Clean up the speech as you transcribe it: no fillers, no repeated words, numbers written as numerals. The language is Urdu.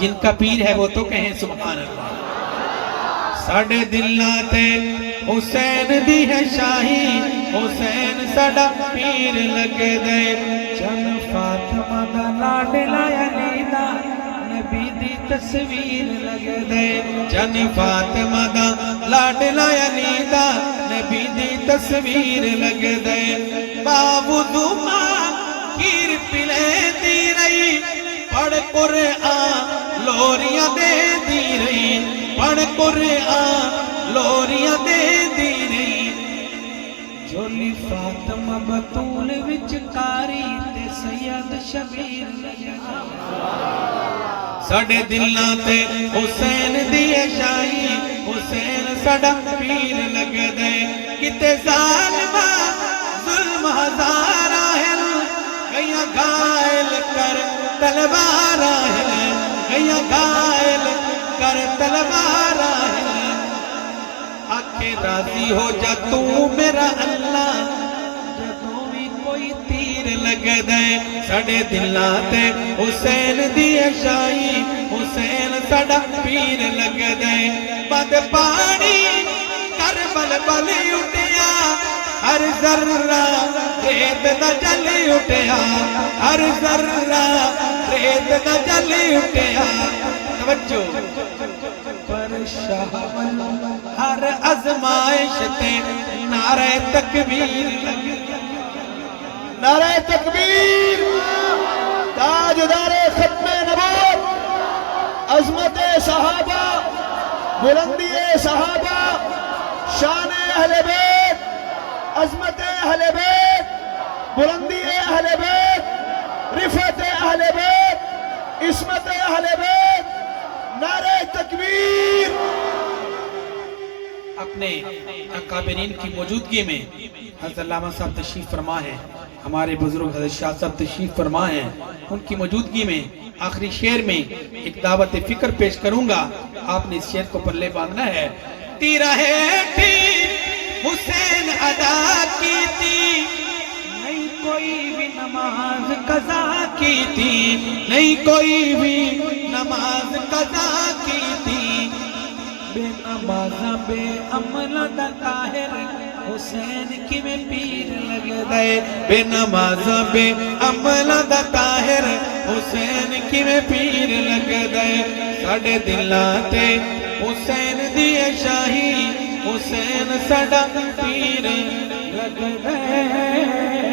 جن کا پیر ہے وہ تو کہیں سبحان اللہ۔ ساڑھے دلوں تے حسین دی ہے شاہی، حسین ساڑا پیر لگ دے، چن فاطمہ دا لاڈلا علی دا نبی دی تصویر لگ دے، چن فاطمہ دا لاڈلا علی دا نبی دی تصویر لگ دے، باوضو ماں کیر پلے دی رہی، پڑھ قرآن لوریاں دے دی رہی، پڑھ قرآن لوریاں دے دی رہی۔ جھولی فاطمہ بطول وچ کاری تے سید شبیر لگ دے، ساڑھے دلوں تے حسین دی شاہی، حسین ساڑا پیر لگ دے، کتے ظالمہ ظلم ہزار آہل، گئیاں گائل کر تلوار آہل، گئیاں گائل کر تلوار آہل، آکے راضی ہو جا تو میرا اللہ، جدوں بھی کوئی تیر لگ دے، ساڑھے دلوں تے حسین دی شاہی، حسین ساڑا پیر لگ دے، بد پانی کربل بلی اٹھیا، ہر ذرہ ریت دا جلی اٹھیا، ہر ذرہ ریت دا جلی اٹھیا۔ توجہ، پر شہول ہر ازمائش تے نعرہ تکبیر لگ دے، نعرہ تکبیر، تاجدار ختم نبوت، عظمت صحابہ، بلندی صحابہ، شان اہل بیت، عظمت اہل بیت، بلندی اہل بیت، رفعت اہل بیت، عصمت اہل بیت، نعرہ تکبیر۔ اپنے اکابرین کی موجودگی میں حضرت علامہ صاحب تشریف فرما ہے، ہمارے بزرگ حضرت شاہ صاحب تشریف فرما ہے، ان کی موجودگی میں آخری شعر میں ایک دعوت فکر پیش کروں گا، آپ نے اس شعر کو پلے باندھنا ہے۔ تیرا ہے ٹھیک حسین ادا کی تھی، نہیں کوئی بھی نماز قضا کی تھی، نہیں کوئی بھی نماز قضا کی تھی، بے نمازاں بے عملہ دا طاہر حسین کی میں پیر لگ دے، بے نماز بے عمل دا طاہر حسین کی میں پیر لگ دے، ساڑھے دلوں تے حسین دی شاہی، حسین ساڑا پیر لگ دے۔